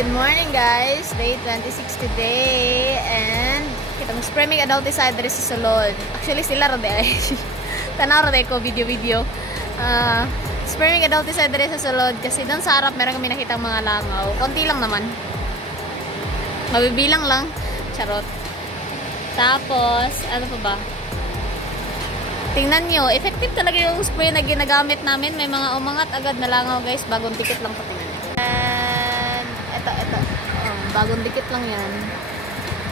Good morning guys! Day 26 today and kitang spray mig adulticide diri sa salon. Actually sila rode ay tanaw rode ko video. Spray mig adulticide diri sa salon kasi doon sa harap meron kami nakitang mga langaw. Konti lang naman. Mabibilang lang. Charot. Tapos, ano pa ba? Tingnan nyo, effective talaga yung spray na ginagamit namin. May mga umangat agad na langaw guys. Bagong dikit lang pa tingnan. And, ito. Bagong dikit lang yan.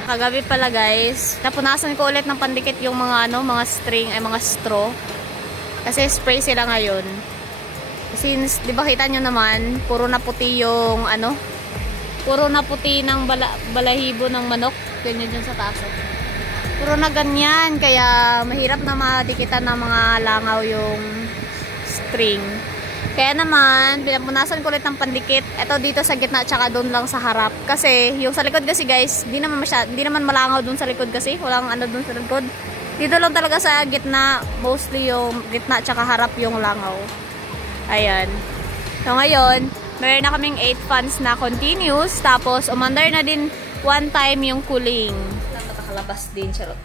Kagabi pala guys, napunasan ko ulit ng pandikit yung mga mga string, ay mga straw. Kasi spray sila ngayon. Since, di ba kita nyo naman, puro na puti yung puro na puti ng balahibo ng manok. Ganyan dyan sa taso. Puro na ganyan, kaya mahirap na madikitan ng mga langaw yung string. Kaya naman, pinapunasan ko ulit ng pandikit. Ito dito sa gitna, tsaka doon lang sa harap. Kasi, yung sa likod kasi guys, di naman malangaw doon sa likod kasi. Walang doon sa likod. Dito lang talaga sa gitna, mostly yung gitna tsaka harap yung langaw. Ayan. So ngayon, meron na kaming 8 fans na continuous. Tapos, umandar na din one time yung cooling. Nakakalabas din, charot.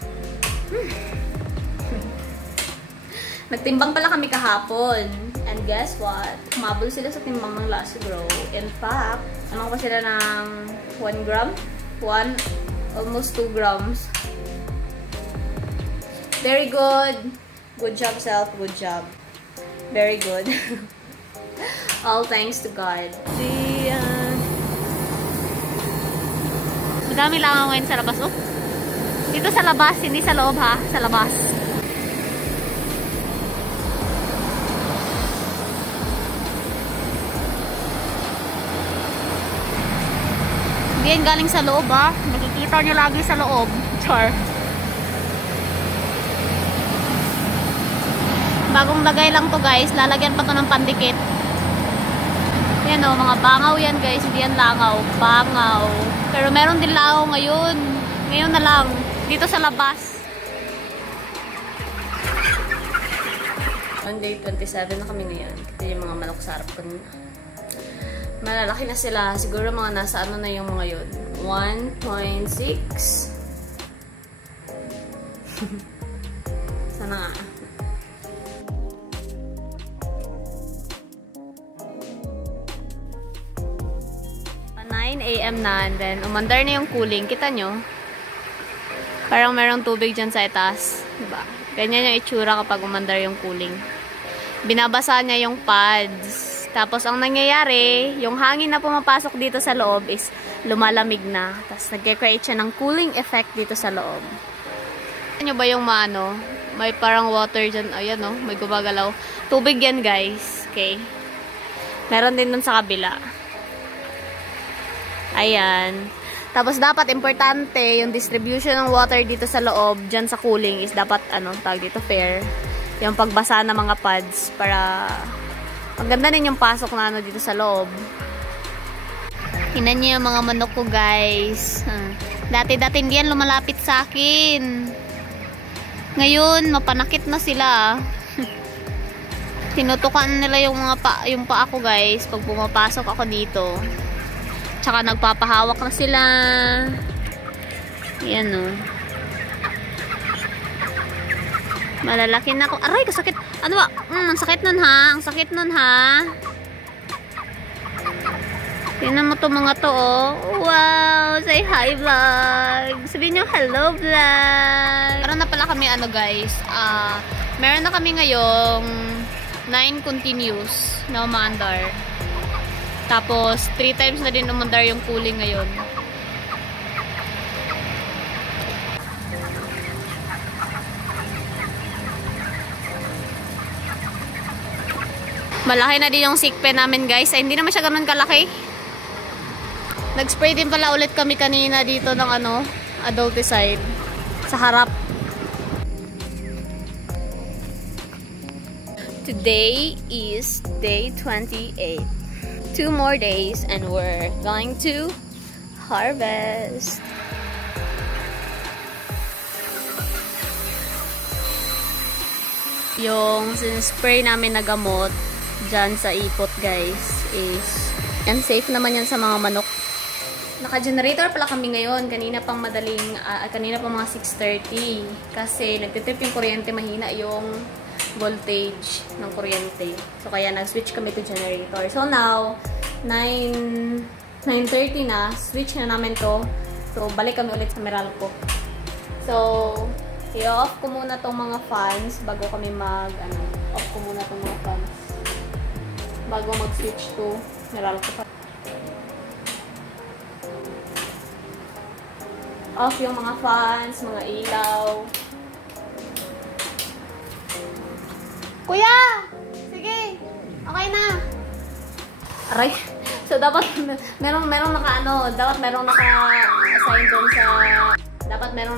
Nagtimbang pala kami kahapon. And guess what? Kumabol sila sa timbang ng last grow. In fact, ano pa sila ng 1 gram? Almost 2 grams. Very good. Good job, self. Good job. Very good. All thanks to God. Madami lang ako ngayon sa labas, oh. Dito sa labas, hindi sa loob ha. Sa labas. Hindi yan galing sa loob ha. Nakikita nyo lagi sa loob. Char. Bagong lagay lang to guys. Lalagyan pa to ng pandikit. Yan o, mga bangaw yan guys. Hindi yan langaw. Bangaw. Pero meron din langaw ngayon. Ngayon na lang. Dito sa labas. On day 27 na kami ngayon. Kasi yung mga manok sa harap ko na. Malalaki na sila. Siguro mga nasa na yung mga yun. 1.6. Sana nga. 9 AM na, and then umandar na yung cooling. Kita nyo? Parang merong tubig dyan sa itaas. Diba? Ganyan yung itsura kapag umandar yung cooling. Binabasa niya yung pads. Tapos ang nangyayari, yung hangin na pumapasok dito sa loob is lumalamig na. Tapos nag-create siya ng cooling effect dito sa loob. Ano ba yung may parang water dyan. Ayan o, may gumagalaw. Tubig yan guys. Okay. Meron din dun sa kabila. Ayan. Tapos dapat importante yung distribution ng water dito sa loob, dyan sa cooling is dapat tawag dito fair. Yung pagbasa ng mga pads para maganda din yung pasok na dito sa loob. Tingnan niyo yung mga manok ko guys. Dati hindi yan lumalapit sa akin. Ngayon mapanakit na sila. Tinutukan nila yung yung paa ko guys pag pumapasok ako dito. Tsaka nagpapahawak na sila. Yan o. Malalaki na ako. Aray, kasakit. Ano ba? Ang sakit nun ha. Ang sakit nun ha. Tingnan mo to mga to oh. Wow! Say hi vlog! Sabihin nyo hello vlog! Meron na pala kami guys. Meron na kami ngayong 9 continuous na umandar. Tapos, 3 times na din umandar yung cooling ngayon. Malaki na din yung sick pen namin guys. Ay, hindi naman siya ganun kalaki. Nag-spray din pala ulit kami kanina dito ng adulticide. Sa harap. Today is day 28. 2 more days and we're going to harvest. Yung spray namin na gamot dyan sa ipot guys is yan, safe naman yan sa mga manok Naka-generator pala kami ngayon. Kanina pang kanina pang mga 6:30. Kasi nagtitrip yung kuryente, mahina yung voltage ng kuryente. So, kaya nag-switch kami to generator. So, now, 9:30 na. Switch na namin to. So, balik kami ulit sa Meralco. So, i-off ko muna tong mga fans bago kami off ko muna tong mga fans bago mag-switch to Meralco pa. Off yung mga fans, mga ilaw. Kuya! Sige! Okay na! Aray! So, dapat merong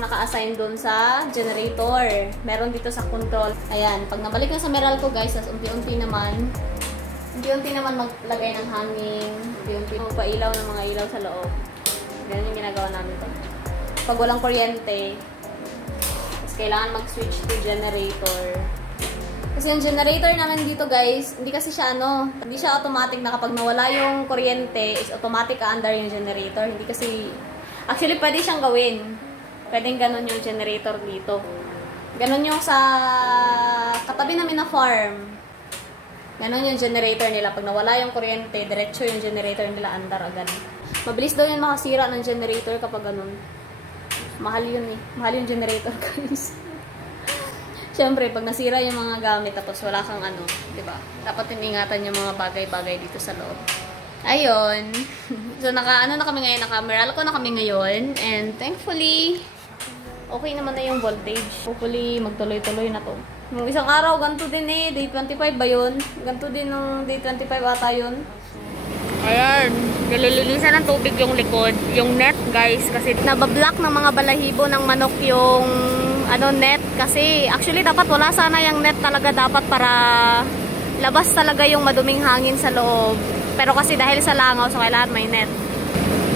naka-assign doon sa generator. Meron dito sa control. Ayan, pag nabalik na sa Meralco guys, tas unti-unti naman maglagay ng hangin, unti-unti magpailaw ng mga ilaw sa loob. Ganyan yung ginagawa namin to. Pag walang kuryente, tas kailangan mag-switch to generator. Kasi yung generator namin dito guys, hindi siya automatic na kapag nawala yung kuryente, is automatic under yung generator. Hindi kasi, actually pwede siyang gawin. Pwedeng ganun yung generator dito. Ganun yung sa katabi namin na farm. Ganun yung generator nila. Pag nawala yung kuryente, diretso yung generator nila under agad. Mabilis daw yun makasira ng generator kapag ganun. Mahal yun eh. Mahal yung generator guys. Siyempre, pag nasira yung mga gamit tapos wala kang diba? Dapat ingatan yung mga bagay-bagay dito sa loob. Ayun. So, na kami ngayon. Naka-Meralco na kami ngayon. And thankfully, okay naman na yung voltage. Hopefully, magtuloy-tuloy na to. Nung isang araw, ganito din eh. Day 25 ba yun? Ganito din nung day 25 ata yun. Ayan. Nililinisan ng tubig yung likod. Yung net, guys. Kasi nabablock ng mga balahibo ng manok yung net. Kasi actually, dapat wala sana yung net talaga dapat para labas talaga yung maduming hangin sa loob. Pero kasi dahil sa langaw, so kailangan may net.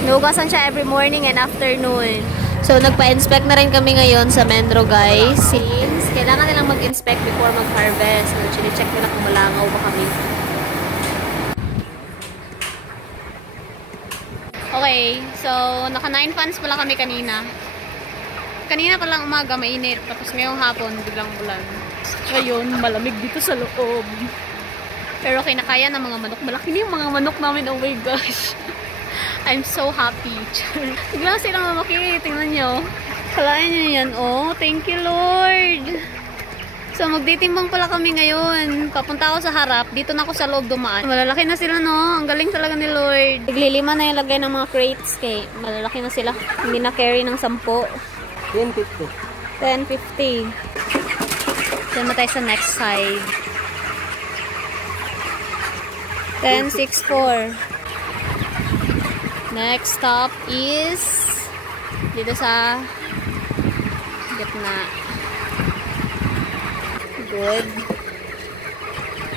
Nugasan siya every morning and afternoon. So, nagpa-inspect na rin kami ngayon sa Mendro, guys. Since kailangan nilang mag-inspect before mag-harvest. Chine-check nila kung malangaw ba kami. Okay, so, naka 9 fans pala kami kanina. Kanina pa lang umaga, mainit. Tapos ngayong hapon, biglang ulan. Ngayon, malamig dito sa loob. Pero kinakaya ng mga manok. Malaki na yung mga manok namin. Oh my gosh. I'm so happy. Biglang silang mamaki. Tingnan nyo. Kalain nyo yan. Oh, thank you, Lord. So, magditimbang pala kami ngayon. Papunta ako sa harap. Dito na ako sa loob dumaan. Malalaki na sila, no? Ang galing talaga ni Lord. Naglilima na yung lagay ng mga crates. Kay malalaki na sila. Hindi na carry ng 10. 10.50. 10.50. Diyan mo tayo sa next side. 10.64. Next stop is dito sa gitna. Good.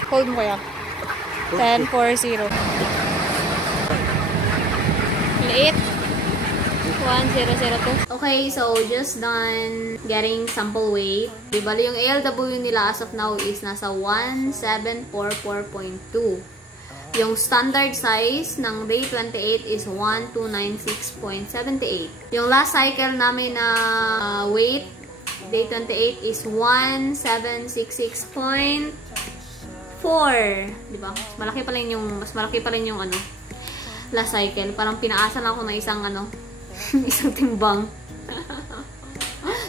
Hold mo kaya. 10.40. Liit. 1002. Okay, so just done getting sample weight. Bali yung ALW nila as of now is nasa 1744.2. Yung standard size ng day 28 is 1296.78. Yung last cycle namin na weight, day 28 is 1766.4. Diba? Mas malaki pa rin yung last cycle. Parang pinaasa lang ako ng isang isang timbang.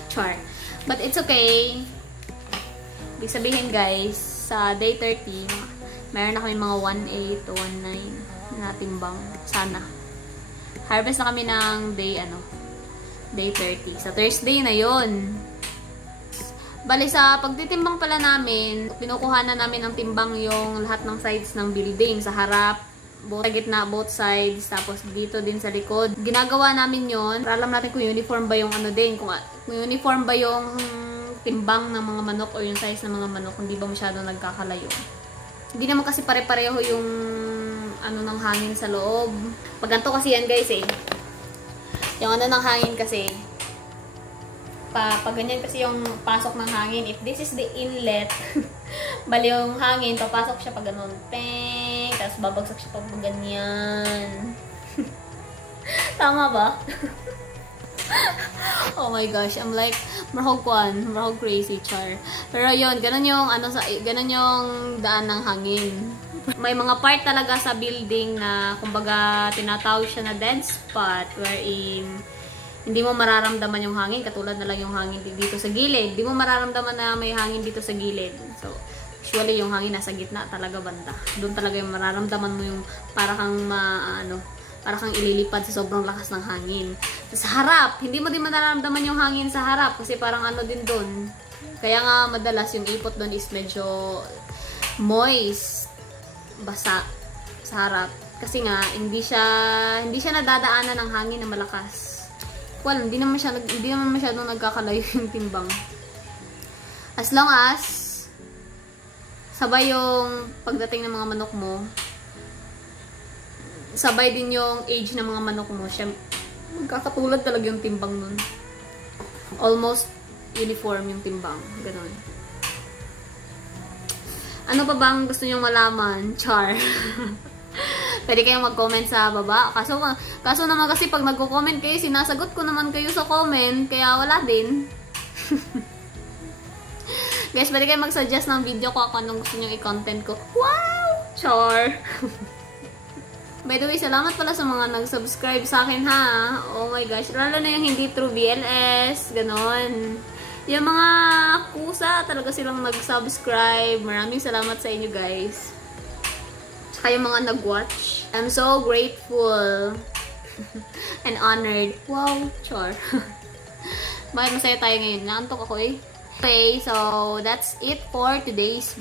Char. But it's okay. Ibig sabihin guys, sa day 30, meron na kami mga 1.8 to 1.9 na timbang. Sana. Harvest na kami ng day, day 30. Sa Thursday na yon. Bali, sa pagtitimbang pala namin, pinukuha na namin ng timbang yung lahat ng sides ng building. Sa harap, sa gitna, both sides, tapos dito din sa likod. Ginagawa namin yon para alam natin kung uniform ba yung kung uniform ba yung timbang ng mga manok o yung size ng mga manok, hindi ba masyadong nagkakalayo. Hindi naman kasi pare-pareho yung ng hangin sa loob. Pag ganito kasi yan guys yung ng hangin kasi pag ganyan kasi yung pasok ng hangin. If this is the inlet, bali yung hangin, papasok siya pag ganun. Peng! Tapos babagsak siya pag ganyan. Tama ba? Oh my gosh, I'm like marahog crazy, char. Pero yun, ganun yung daan ng hangin. May mga part talaga sa building na kumbaga tinatawag siya na dead spot wherein hindi mo mararamdaman yung hangin, katulad na lang yung hangin dito sa gilid. Hindi mo mararamdaman na may hangin dito sa gilid. So, usually yung hangin nasa gitna talaga banda. Doon talaga yung mararamdaman mo yung para kang ililipad sa sobrang lakas ng hangin. Sa harap, hindi mo din mararamdaman yung hangin sa harap kasi parang din doon. Kaya nga madalas yung ipot doon is medyo moist, basa sa harap. Kasi nga hindi siya nadadaanan ng hangin na malakas. Well, hindi naman masyadong nagkakalayo yung timbang. As long as sabay yung pagdating ng mga manok mo, sabay din yung age ng mga manok mo, siya magkakatulad talaga yung timbang nun. Almost uniform yung timbang. Ganon. Ano pa bang gusto nyong malaman? Char. Pwede kayong mag-comment sa baba. Kaso naman kasi pag nagko-comment kayo, sinasagot ko naman kayo sa comment. Kaya wala din. Guys, pwede kayong mag-suggest ng video ko kung anong gusto nyo i-content ko. Wow! Char! By the way, salamat pala sa mga nag-subscribe sa akin, ha? Oh my gosh. Lalo na yung hindi through BLS. Ganon. Yung mga kusa, talaga silang nag-subscribe. Maraming salamat sa inyo, guys. Tsaka yung mga nag-watch. I'm so grateful. And honored. Wow, char. Bakit masaya tayo ngayon? Naantok ako eh. Okay, so that's it for today's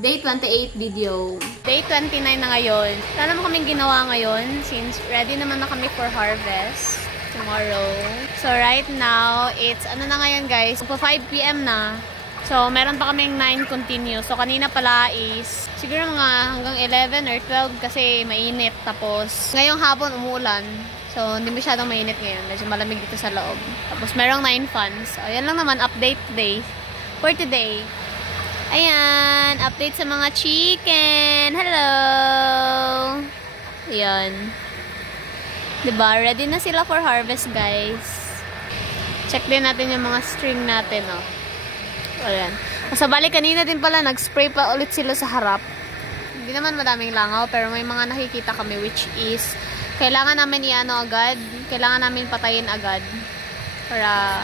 Day 28 video. Day 29 na ngayon. Wala naman kaming ginawa ngayon since ready naman na kami for harvest tomorrow. So right now, it's ano na ngayon guys, 5 PM na. So meron pa kaming 9 continuous. So kanina pala is siguro mga hanggang 11 or 12 kasi mainit. Tapos ngayong hapon umuulan. So hindi masyadong mainit ngayon. Medyo malamig dito sa loob. Tapos merong 9 fans. So ayan lang naman update today. For today. Ayan, update sa mga chicken. Hello! Ayan. Diba? Ready na sila for harvest, guys. Check din natin yung mga string natin, oh. Ayan. Sa bali, kanina din pala, nag-spray pa ulit sila sa harap. Hindi naman madaming langaw, pero may mga nakikita kami, which is, kailangan namin i-ano agad. Kailangan namin patayin agad. Para,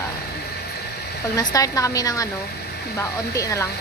pag na-start na kami ng ano, diba, unti na lang.